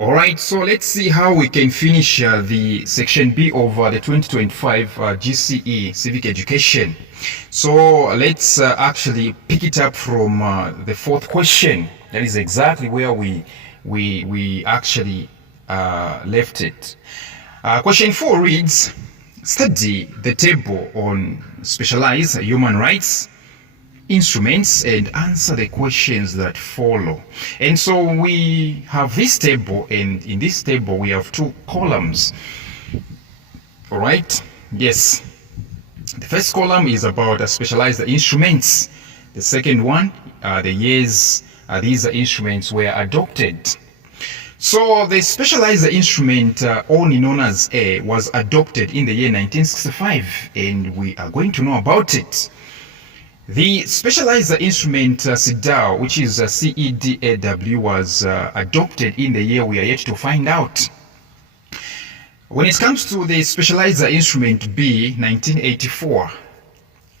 All right, so let's see how we can finish the section B of the 2025 GCE Civic Education. So let's actually pick it up from the fourth question. That is exactly where we actually left it. Question 4 reads, study the table on specialized human rights instruments and answer the questions that follow. And so we have this table, and in this table we have two columns. All right, yes, the first column is about specialized instruments. The second one, the years these instruments were adopted. So the specialized instrument, only known as A, was adopted in the year 1965, and we are going to know about it. The specialized instrument CEDAW, which is CEDAW, was adopted in the year we are yet to find out. When it comes to the specialized instrument B, 1984,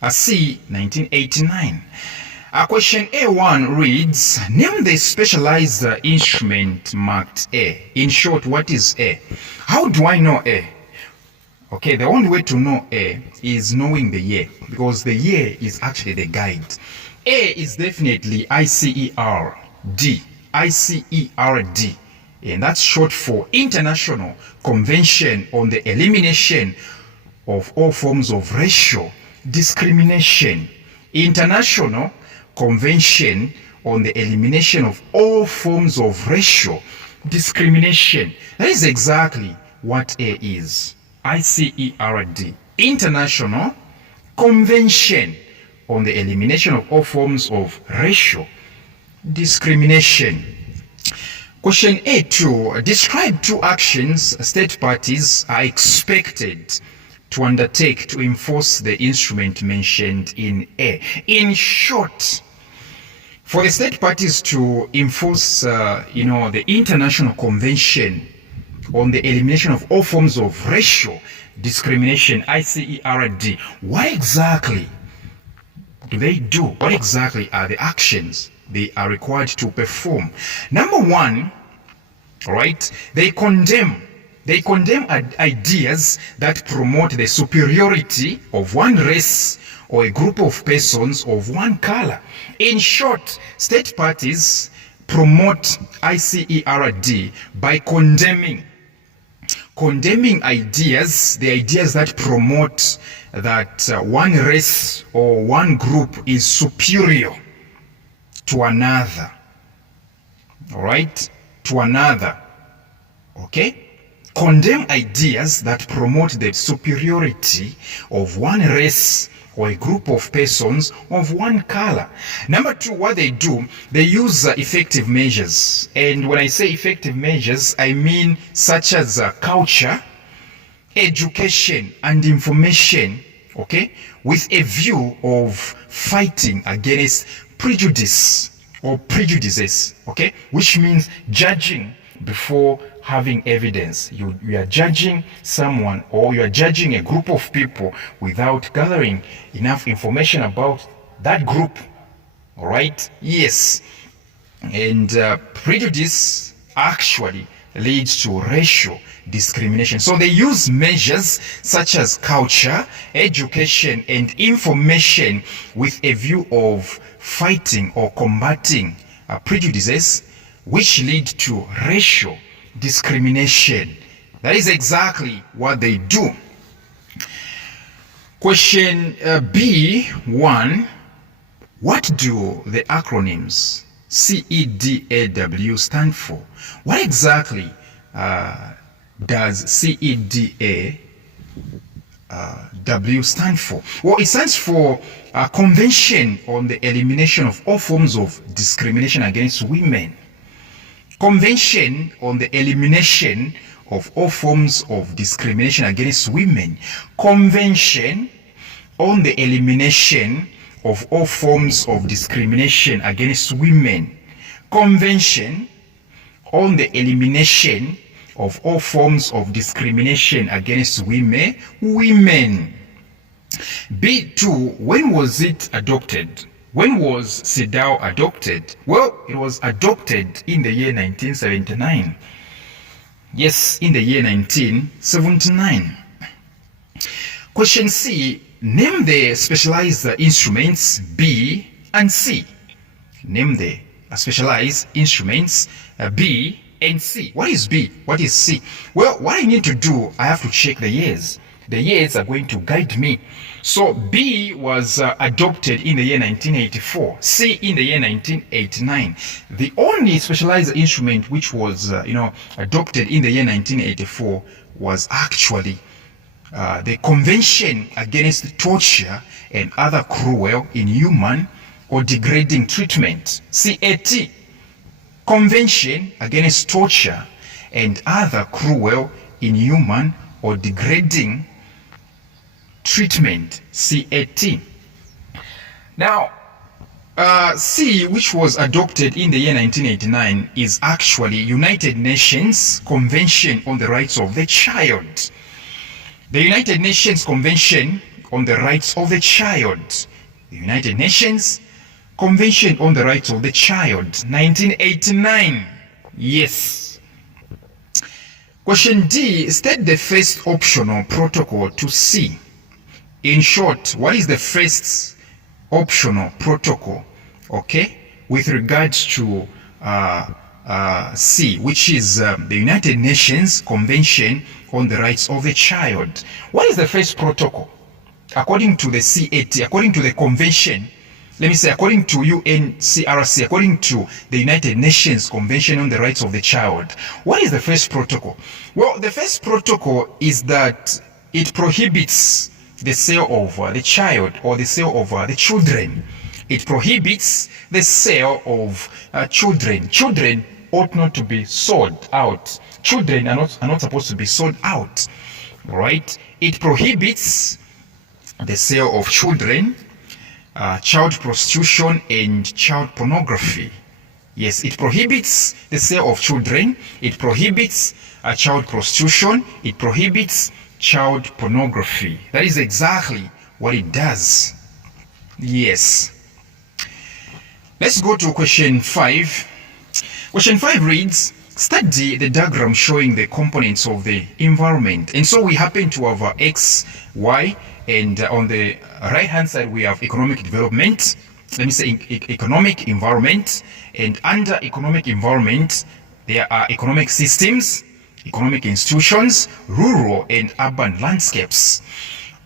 C, 1989. Question A1 reads, name the specialized instrument marked A. In short, what is A? How do I know A? Okay, the only way to know A is knowing the year, because the year is actually the guide. A is definitely ICERD, ICERD, and that's short for International Convention on the Elimination of All Forms of Racial Discrimination. International Convention on the Elimination of All Forms of Racial Discrimination. That is exactly what A is. ICERD, International Convention on the Elimination of All Forms of Racial Discrimination. Question A2, describe two actions state parties are expected to undertake to enforce the instrument mentioned in A. In short, for the state parties to enforce, the International Convention on the Elimination of All Forms of Racial Discrimination, ICERD, what exactly do they do? What exactly are the actions they are required to perform? Number one, all right, they condemn ideas that promote the superiority of one race or a group of persons of one color. In short, state parties promote ICERD by condemning ideas, the ideas that promote that one race or one group is superior to another. All right? To another. Okay? Condemn ideas that promote the superiority of one race or a group of persons of one color. Number two, what they do, they use effective measures. And when I say effective measures, I mean such as culture, education, and information, okay, with a view of fighting against prejudice or prejudices, okay, which means judging before having evidence. You are judging someone, or you are judging a group of people without gathering enough information about that group. All right? Yes. And prejudice actually leads to racial discrimination. So they use measures such as culture, education, and information with a view of fighting or combating prejudices which lead to racial discrimination. That is exactly what they do. Question B1, what do the acronyms CEDAW stand for? What exactly does CEDAW stand for? Well, it stands for Convention on the Elimination of All Forms of Discrimination Against Women. Convention on the Elimination of All Forms of Discrimination Against Women. Convention on the Elimination of All Forms of Discrimination Against Women. Convention on the Elimination of All Forms of Discrimination Against Women. B2, when was it adopted? When was CEDAW adopted? Well, it was adopted in the year 1979. Yes, in the year 1979. Question C, name the specialized instruments B and C. Name the specialized instruments B and C. What is B? What is C? Well, what I need to do, I have to check the years. The years are going to guide me. So B was adopted in the year 1984. C in the year 1989. The only specialized instrument which was, adopted in the year 1984 was actually the Convention Against Torture and Other Cruel, Inhuman, or Degrading Treatment. CAT. Convention Against Torture and Other Cruel, Inhuman, or Degrading Treatment. CAT. Now, C, which was adopted in the year 1989, is actually United Nations Convention on the Rights of the Child. The United Nations Convention on the Rights of the Child. The United Nations Convention on the Rights of the Child, 1989. Yes. Question D, state the first optional protocol to C. In short, what is the first optional protocol, okay, with regards to C, which is the United Nations Convention on the Rights of the Child? What is the first protocol? According to the CAT, according to the convention, let me say, according to UNCRC, according to the United Nations Convention on the Rights of the Child, what is the first protocol? Well, the first protocol is that it prohibits the sale of the child or the sale of the children. It prohibits the sale of children. Children ought not to be sold out. Children are not supposed to be sold out. Right? It prohibits the sale of children, child prostitution, and child pornography. Yes, it prohibits the sale of children. It prohibits child prostitution. It prohibits child pornography. That is exactly what it does. Yes. Let's go to question 5. Question 5 reads, study the diagram showing the components of the environment. And so we happen to have X, Y, and on the right hand side we have economic development. Let me say economic environment. And under economic environment, there are economic systems, economic institutions, rural and urban landscapes.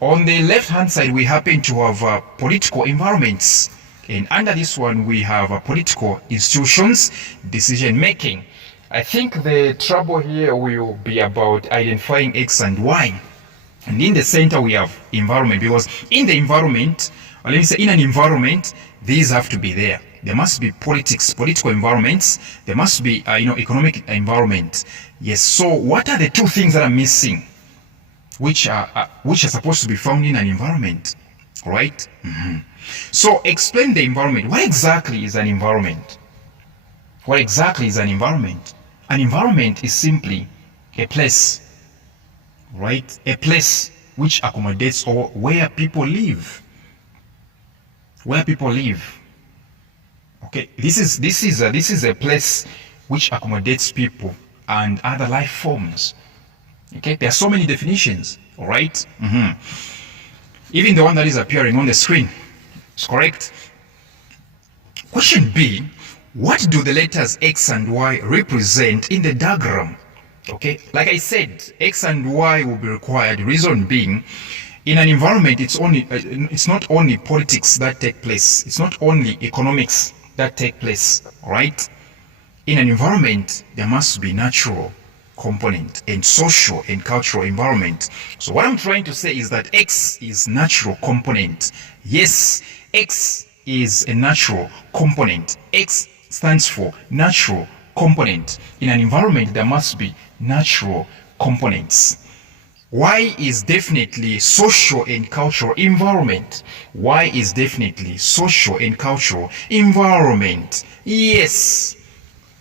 On the left hand side we happen to have political environments, and under this one we have political institutions, decision making. I think the trouble here will be about identifying X and Y. And in the center we have environment, because in the environment, or let me say in an environment, these have to be there. There must be politics, political environments. There must be, economic environment. Yes. So, what are the two things that are missing, which are supposed to be found in an environment, right? So, explain the environment. What exactly is an environment? What exactly is an environment? An environment is simply a place, right? A place which accommodates or where people live. Where people live. Okay, this is a place which accommodates people and other life forms. Okay, there are so many definitions. All right. Even the one that is appearing on the screen is correct. Question B: what do the letters X and Y represent in the diagram? Okay, like I said, X and Y will be required. Reason being, in an environment, it's not only politics that take place. It's not only economics that take place, right? In an environment, there must be natural component and social and cultural environment. So what I'm trying to say is that X is natural component. Yes, X is a natural component. X stands for natural component. In an environment, there must be natural components. Y is definitely social and cultural environment. Y is definitely social and cultural environment. Yes.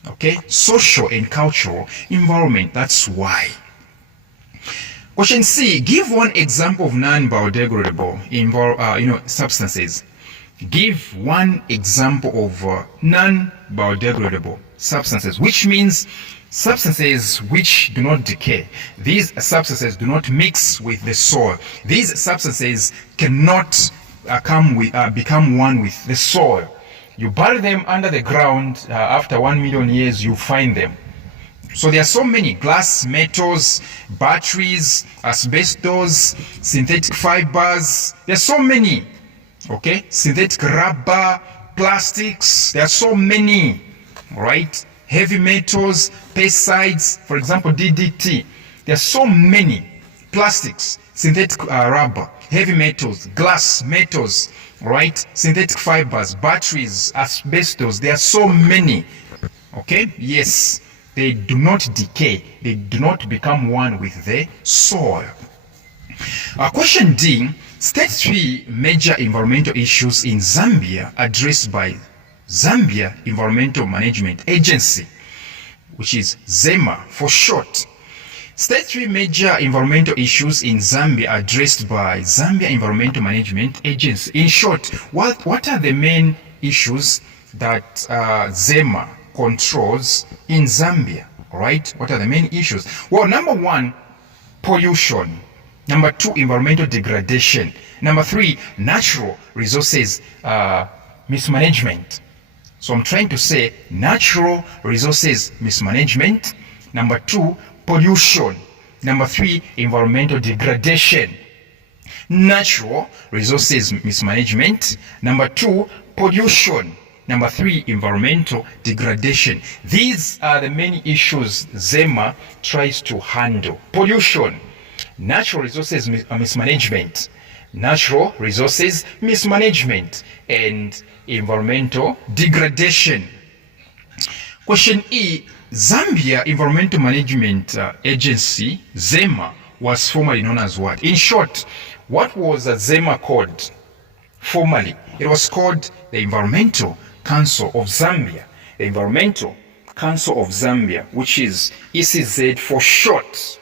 Okay, social and cultural environment, that's Y. Question C, give one example of non-biodegradable substances. Give one example of non-biodegradable substances, which means substances which do not decay. These substances do not mix with the soil. These substances cannot become one with the soil. You bury them under the ground, after 1 million years you find them. So there are so many: glass, metals, batteries, asbestos, synthetic fibers. There are so many. Okay, synthetic rubber, plastics. There are so many, right? Heavy metals, pesticides, for example, DDT. There are so many: plastics, synthetic rubber, heavy metals, glass, metals, right? Synthetic fibers, batteries, asbestos. There are so many. Okay, yes. They do not decay. They do not become one with the soil. Question D. State 3 major environmental issues in Zambia addressed by Zambia Environmental Management Agency, which is ZEMA for short. State 3 major environmental issues in Zambia addressed by Zambia Environmental Management Agency. In short, what are the main issues that ZEMA controls in Zambia, right? What are the main issues? Well, number 1, pollution. Number 2, environmental degradation. Number 3, natural resources mismanagement. So I'm trying to say natural resources mismanagement. Number 2, pollution. Number 3, environmental degradation. Natural resources mismanagement. Number 2, pollution. Number 3, environmental degradation. These are the many issues ZEMA tries to handle. Pollution, natural resources mismanagement, natural resources mismanagement, and environmental degradation. Question E. Zambia Environmental Management Agency, ZEMA, was formerly known as what? In short, what was ZEMA called formerly? It was called the Environmental Council of Zambia. The Environmental Council of Zambia, which is ECZ for short.